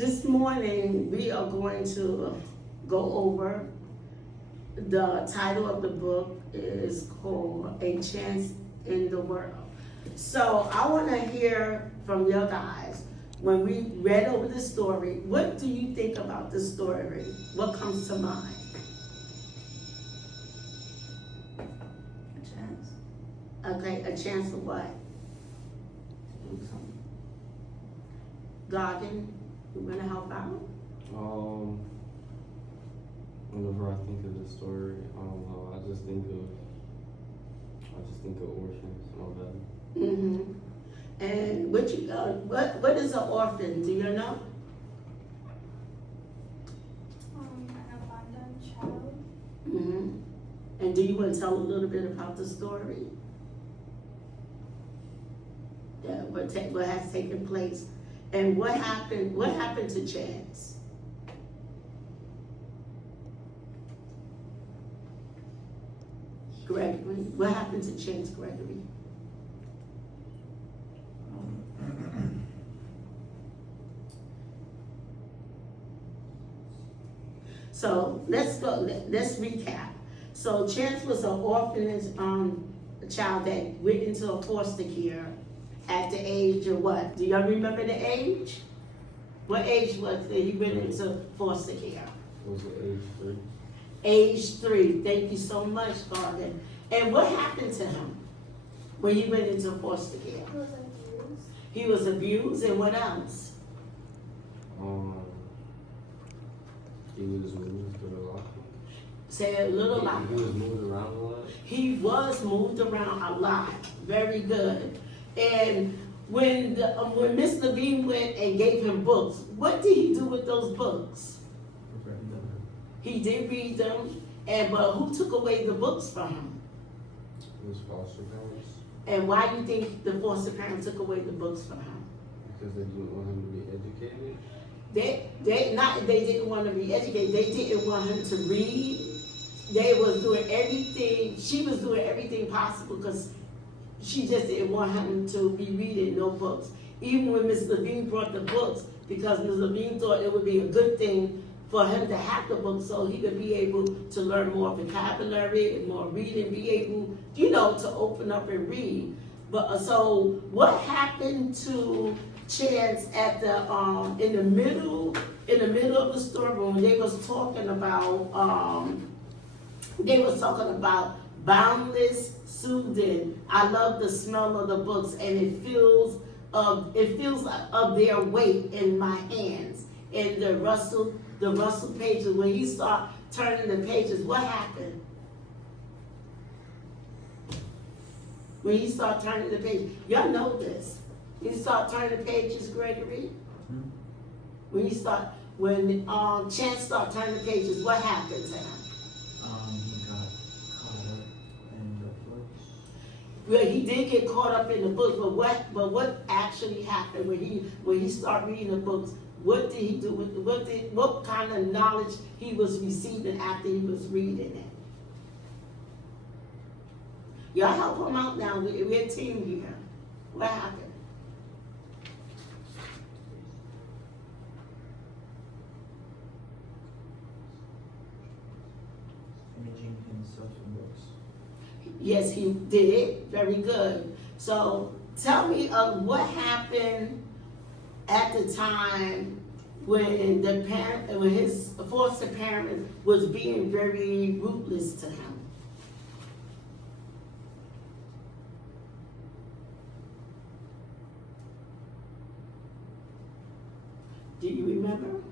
This morning, we are going to go over the title of the book is called A Chance in the World. So I want to hear from your guys. When we read over the story, what do you think about the story? What comes to mind? A chance. Okay, a chance of what? Garden, you want to help out? Whenever I think of the story, I don't know. I just think of orphans and all that. Mm-hmm. And what is an orphan? Do you know? An abandoned child. Mm-hmm. And do you want to tell a little bit about the story? Yeah, what has taken place, and what happened? What happened to Chance? Gregory. What happened to Chance Gregory? So let's go. Let's recap. So Chance was an orphanage child that went into a foster care at the age of what? Do y'all remember the age? What age was it he went into foster care? Was it age 3? Age 3. Thank you so much, Garden. And what happened to him when he went into foster care? He was abused. He was abused, and what else? He was moved a lot. Say it a little louder. He was moved around a lot. He was moved around a lot. Very good. And when Miss Levine went and gave him books, what did he do with those books? He did read them, but who took away the books from him? His foster parents. And why do you think the foster parents took away the books from him? Because they didn't want him to be educated. They didn't want to be educated. They didn't want him to read. They was doing everything. She was doing everything possible because she just didn't want him to be reading no books. Even when Miss Levine brought the books, because Miss Levine thought it would be a good thing for him to have the books so he could be able to learn more vocabulary and more reading, be able, to open up and read. But so what happened to Chance at the in the middle of the storeroom? They was talking about boundless soothing. I love the smell of the books, and it feels of their weight in my hands. And the rustle pages. When he start turning the pages, what happened? When he start turning the pages, y'all know this. When he start turning the pages, Gregory. When Chance start turning the pages, what happened to him? He got caught up in the books. Well, he did get caught up in the books, but what actually happened when he started reading the books? What did he do with what kind of knowledge he was receiving after he was reading it? Y'all help him out now. We're a team here. What happened? Imaging himself in books. Yes, he did. Very good. So tell me what happened at the time when when his foster parent was being very ruthless to him. Do you remember?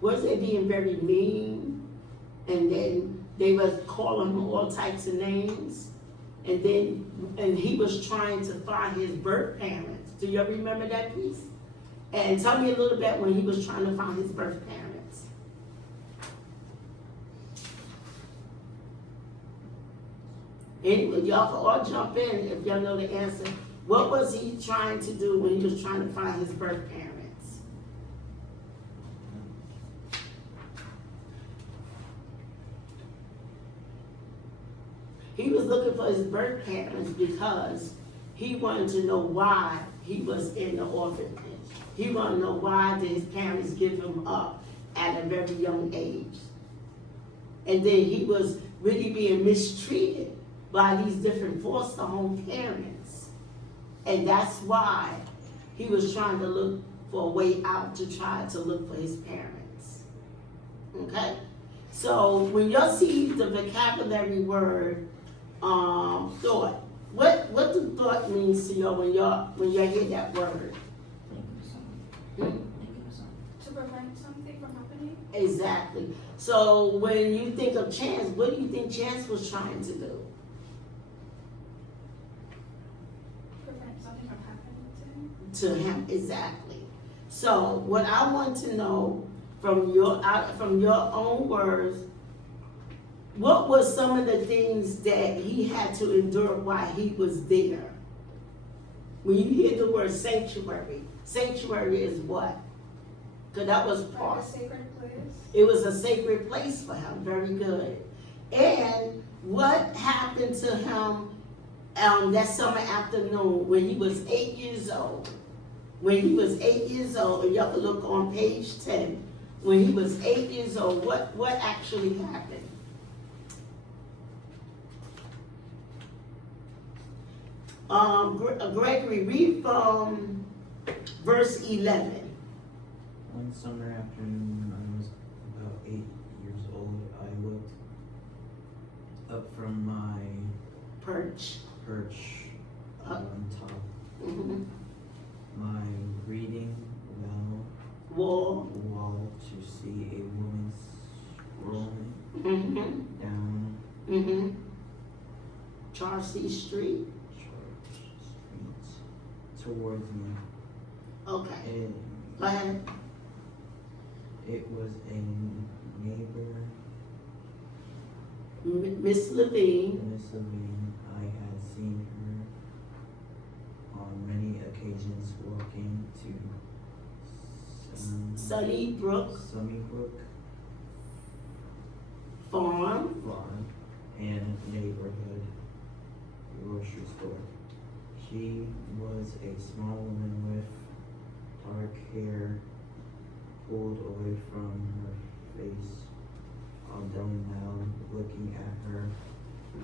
Was they being very mean, and then they was calling him all types of names, and he was trying to find his birth parents. Do you remember that piece? And tell me a little bit when he was trying to find his birth parents. Anyway, y'all can all jump in if y'all know the answer. What was he trying to do when he was trying to find his birth parents? He was looking for his birth parents because he wanted to know why he was in the orphanage. he wanna know why did his parents give him up at a very young age. And then he was really being mistreated by these different foster home parents. And that's why he was trying to look for a way out to try to look for his parents. Okay? So when you see the vocabulary word, thought, what do thought means to you when you hear that word? To prevent something from happening. Exactly. So when you think of Chance, what do you think Chance was trying to do? Prevent something from happening to him. To him, exactly. So what I want to know from your own words, what were some of the things that he had to endure while he was there? When you hear the word sanctuary is what? Because that was Like part. a sacred place. It was a sacred place for him. Very good. And what happened to him that summer afternoon when he was 8 years old? When he was 8 years old, and y'all can look on page 10. When he was 8 years old, what actually happened? Gregory, read from verse 11. One summer afternoon, when I was about 8 years old, I looked up from my Perch. perch on top Mm-hmm. my reading Wall. wall to see a woman rolling Mm-hmm. down Mm-hmm. Charcy Street. Church Street towards me. Okay. And Go ahead. it was a neighbor, Miss Levine. Miss Levine. I had seen her on many occasions walking to Sunnybrook Sunnybrook Farm. Farm and neighborhood grocery store. She was a small woman with dark hair pulled away from her face. Although now looking at her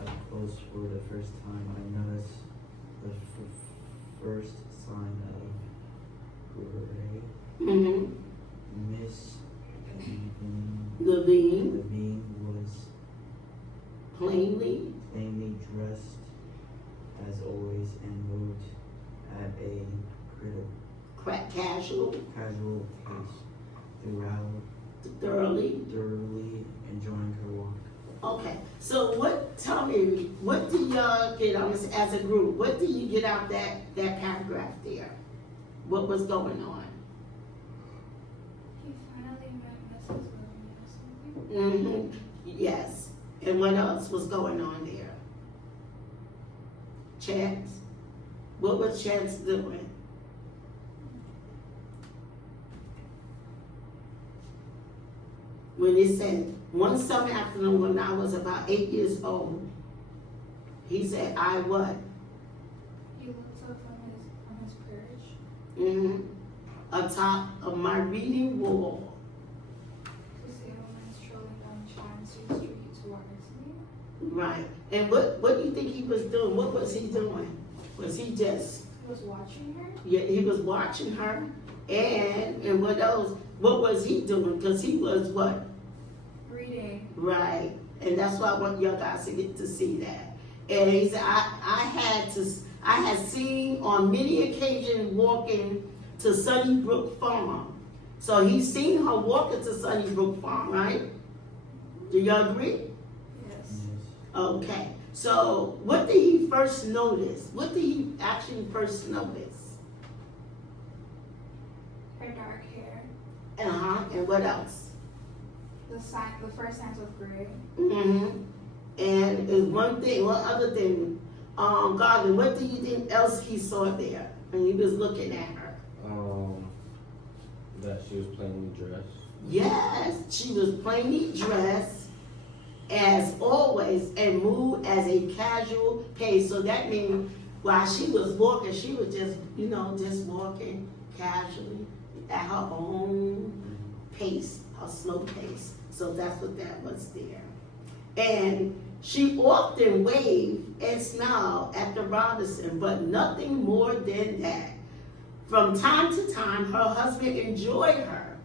up close for the first time, I noticed the first sign of gray. Mm-hmm. Miss Levine. Levine was Plainly. plainly dressed as always and moved at a Casual. casual pace throughout, Thoroughly. thoroughly enjoying her walk. Okay. So tell me, what do y'all get as a group? What do you get out that paragraph there? What was going on? He finally met Mrs. Levine or something. Mm-hmm. Yes. And what else was going on there? Chance? What was Chance doing? When he said, one summer afternoon when I was about 8 years old, he said, I what? He looked up from his perch Mm-hmm. Atop of my reading wall. to see a woman strolling down Chancery Street towards me. Right. And what do you think he was doing? What was he doing? Was he just, He was watching her. yeah, he was watching her? And what else? What was he doing? Because he was what? Reading. Right. And that's why I want y'all guys to get to see that. And he said, I had seen on many occasions walking to Sunnybrook Farm. So he's seen her walking to Sunnybrook Farm, right? Do y'all agree? Yes. Okay. So what did he first notice? What did he actually first notice? Her dark hair. And what else? The first signs of gray. Mm-hmm. And is one other thing, Garvin, what do you think else he saw there when he was looking at her? That she was plainly dressed. Yes, she was plainly dressed as always and moved as a casual pace. So that means while she was walking, she was just walking casually, at her own pace, her slow pace. So that's what that was there. And she often waved and smiled at the Robinson, but nothing more than that. From time to time, her husband enjoyed her.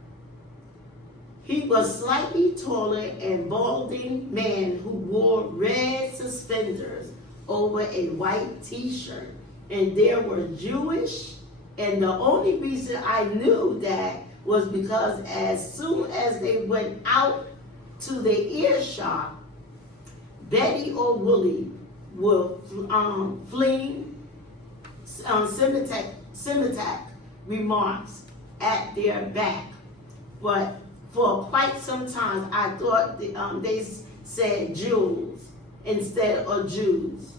He was slightly taller and balding man who wore red suspenders over a white t-shirt. And there were Jewish, and the only reason I knew that was because as soon as they went out to the earshot, Betty or Willie would fling Semitic remarks at their back. But for quite some time, I thought they said Jews instead of Jews.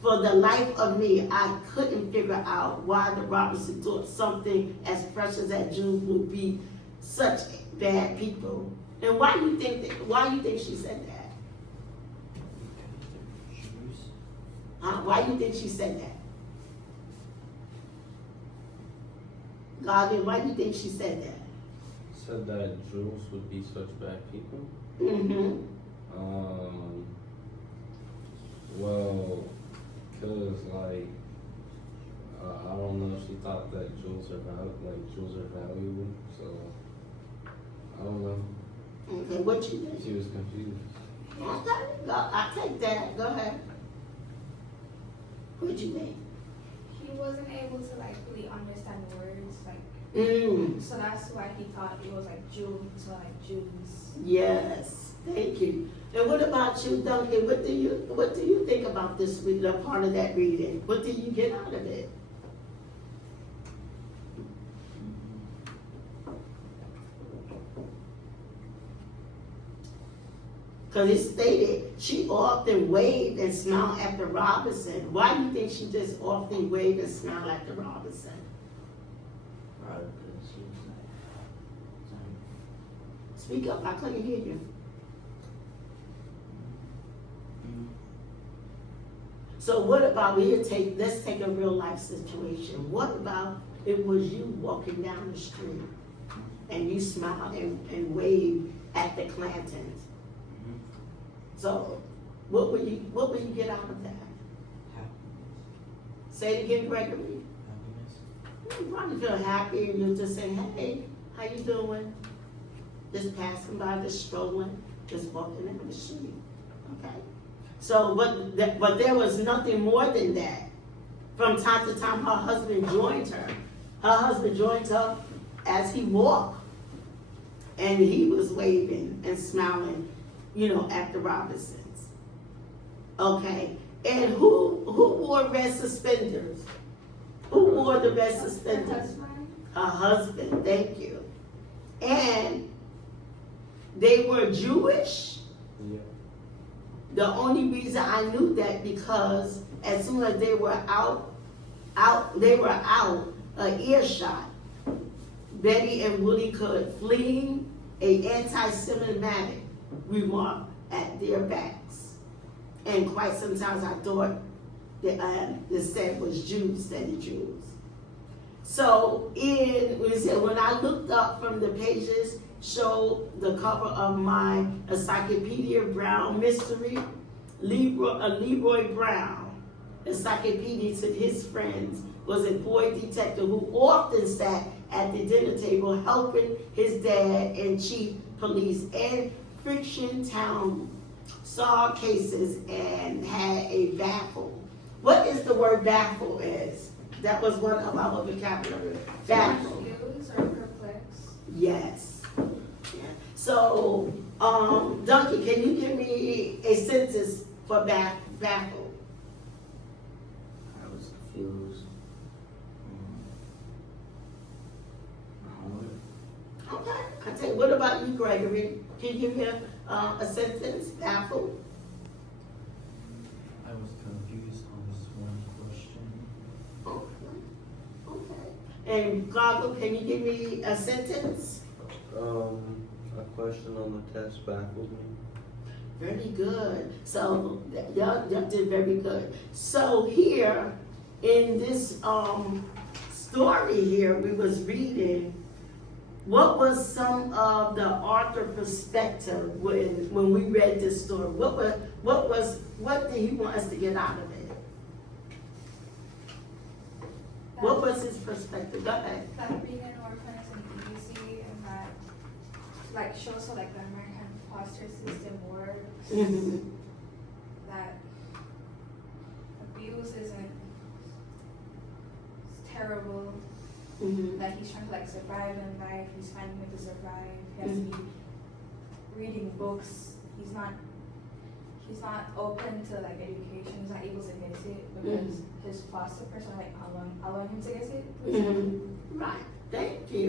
For the life of me, I couldn't figure out why the Robinson thought something as precious as Jews would be such bad people. And why you think she said that? Shoes. Why do you think she said that? Godwin, why do you think she said that? Said that Jews would be such bad people. Mm-hmm. Well, cause like I don't know. She thought that Jews are valuable. So I don't know. Okay, what you think? She was confused. Okay, I'll take that. Go ahead. What you think? He wasn't able to like really understand the words, like Mm, so that's why he thought it was like Jew, so like Jews. yes, thank you. And what about you, Duncan? What do you think about this part of that reading? What did you get out of it? Because it stated she often waved and smiled at the Robinson. Why do you think she just often waved and smiled at the Robinson? Probably because she was like, Speak up, I couldn't hear you. So what about, let's take a real life situation. What about it was you walking down the street and you smiled and waved at the Clantons? So what would you get out of that? happiness. Say it again, Gregory. Happiness. You probably feel happy and you just say, hey, how you doing? Just passing by, just strolling, just walking down the street, okay? So, but there was nothing more than that. From time to time, her husband joined her. Her husband joined her as he walked, and he was waving and smiling, at the Robinsons. Okay, and who wore red suspenders? Who wore the red Her suspenders? husband. Her husband, thank you. And they were Jewish. Yeah. The only reason I knew that because as soon as they were out earshot, Betty and Willie could fling a anti-Semitic remark at their backs. And quite sometimes I thought that the said was Jews instead of Jews. So when I looked up from the pages, showed the cover of my Encyclopedia Brown Mystery, Leroy Brown, encyclopedia to his friends, was a boy detective who often sat at the dinner table helping his dad and chief police and Friction Town solve cases and had a baffle. What is the word baffle is? That was one of our vocabulary. Baffle. Confused or perplexed. Yes. Yeah. So, Duncan, can you give me a sentence for baffle? I was confused. Okay. I tell you, what about you, Gregory? Can you give me a sentence? Baffle. I was confused on this one question. Okay. And Gargle, can you give me a sentence? A question on the test baffled me. Very good. So y'all did very good. So here in this story here we was reading, what was some of the author perspective when we read this story? What did he want us to get out of it? What was his perspective? Go ahead. That being an orphan isn't easy, and that like shows how like the American foster system works. Mhm. That abuse isn't it's terrible. Mhm. That he's trying to like survive in life. He's finding a way to survive. He has to be reading books. He's not open to like education. He's not able to get it because his foster person like allowing him to get it. Mhm. Right. Thank you.